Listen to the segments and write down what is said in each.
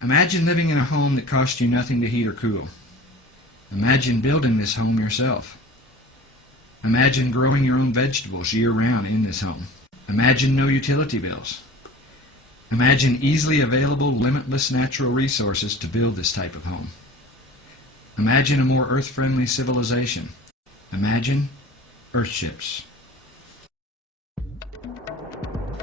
Imagine living in a home that costs you nothing to heat or cool. Imagine building this home yourself. Imagine growing your own vegetables year-round in this home. Imagine no utility bills. Imagine easily available, limitless natural resources to build this type of home. Imagine a more earth-friendly civilization. Imagine EarthShips.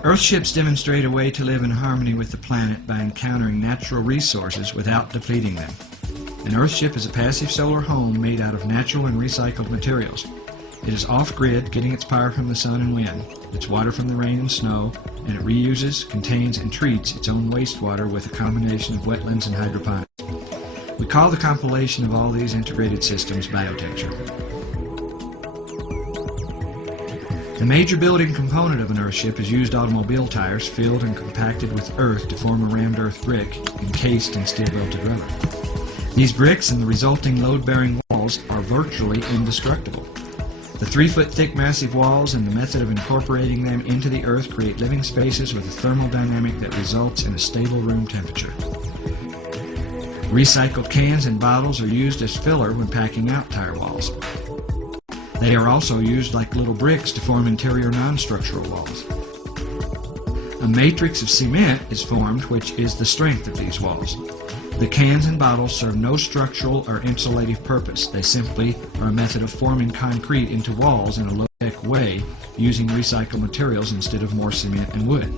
EarthShips demonstrate a way to live in harmony with the planet by encountering natural resources without depleting them. An EarthShip is a passive solar home made out of natural and recycled materials. It is off-grid, getting its power from the sun and wind, its water from the rain and snow, and it reuses, contains, and treats its own wastewater with a combination of wetlands and hydroponics. We call the compilation of all these integrated systems biotecture. The major building component of an EarthShip is used automobile tires filled and compacted with earth to form a rammed earth brick encased in steel-belted rubber. These bricks and the resulting load-bearing walls are virtually indestructible. The 3-foot-thick massive walls and the method of incorporating them into the earth create living spaces with a thermal dynamic that results in a stable room temperature. Recycled cans and bottles are used as filler when packing out tire walls. They are also used like little bricks to form interior non-structural walls. A matrix of cement is formed, which is the strength of these walls. The cans and bottles serve no structural or insulative purpose. They simply are a method of forming concrete into walls in a low-tech way using recycled materials instead of more cement and wood.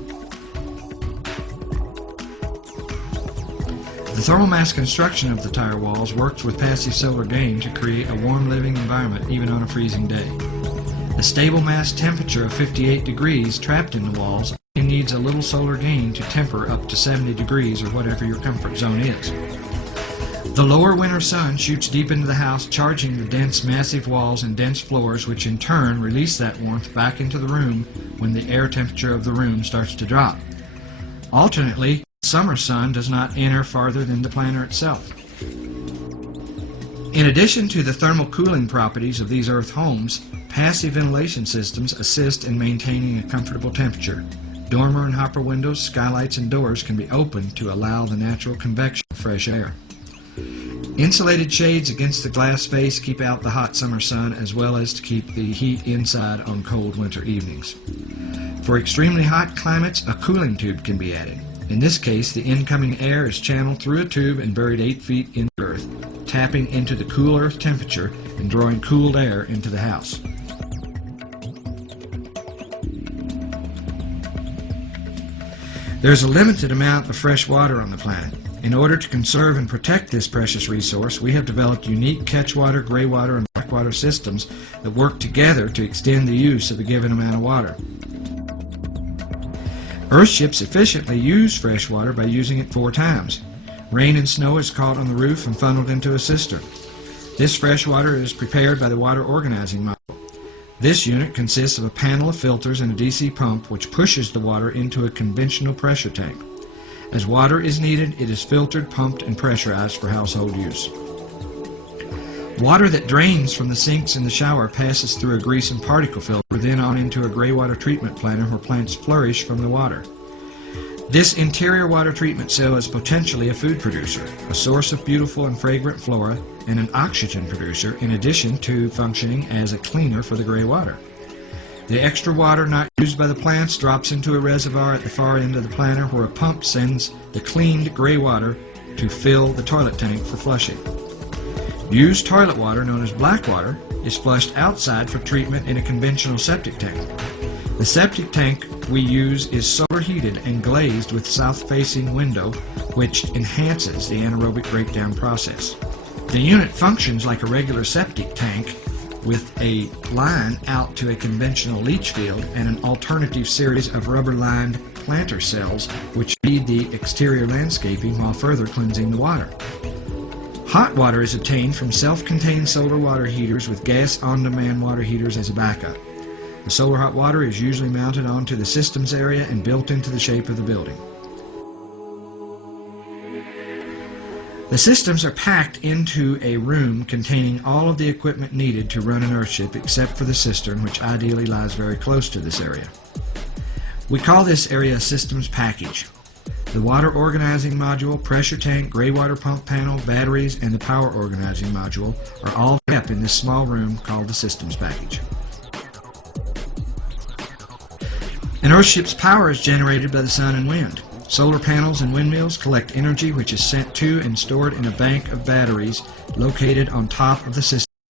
The thermal mass construction of the tire walls works with passive solar gain to create a warm living environment even on a freezing day. A stable mass temperature of 58 degrees trapped in the walls only needs a little solar gain to temper up to 70 degrees or whatever your comfort zone is. The lower winter sun shoots deep into the house, charging the dense massive walls and dense floors, which in turn release that warmth back into the room when the air temperature of the room starts to drop. Alternately, summer sun does not enter farther than the planter itself. In addition to the thermal cooling properties of these earth homes, passive ventilation systems assist in maintaining a comfortable temperature. Dormer and hopper windows, skylights, and doors can be opened to allow the natural convection of fresh air. Insulated shades against the glass space keep out the hot summer sun as well as to keep the heat inside on cold winter evenings. For extremely hot climates, a cooling tube can be added. In this case, the incoming air is channeled through a tube and buried 8 feet in the earth, tapping into the cool earth temperature and drawing cooled air into the house. There's a limited amount of fresh water on the planet. In order to conserve and protect this precious resource, we have developed unique catchwater, graywater, and blackwater systems that work together to extend the use of a given amount of water. EarthShips efficiently use fresh water by using it 4 times. Rain and snow is caught on the roof and funneled into a cistern. This fresh water is prepared by the water organizing module. This unit consists of a panel of filters and a DC pump which pushes the water into a conventional pressure tank. As water is needed, it is filtered, pumped, and pressurized for household use. Water that drains from the sinks in the shower passes through a grease and particle filter, then on into a graywater treatment planter where plants flourish from the water. This interior water treatment cell is potentially a food producer, a source of beautiful and fragrant flora, and an oxygen producer in addition to functioning as a cleaner for the gray water. The extra water not used by the plants drops into a reservoir at the far end of the planter where a pump sends the cleaned gray water to fill the toilet tank for flushing. Used toilet water, known as black water, is flushed outside for treatment in a conventional septic tank. The septic tank we use is solar heated and glazed with south-facing window, which enhances the anaerobic breakdown process. The unit functions like a regular septic tank with a line out to a conventional leach field and an alternative series of rubber-lined planter cells which feed the exterior landscaping while further cleansing the water. Hot water is obtained from self-contained solar water heaters with gas on-demand water heaters as a backup. The solar hot water is usually mounted onto the systems area and built into the shape of the building. The systems are packed into a room containing all of the equipment needed to run an EarthShip except for the cistern, which ideally lies very close to this area. We call this area a systems package. The water organizing module, pressure tank, gray water pump panel, batteries, and the power organizing module are all kept in this small room called the systems package. An Earthship's power is generated by the sun and wind. Solar panels and windmills collect energy which is sent to and stored in a bank of batteries located on top of the system.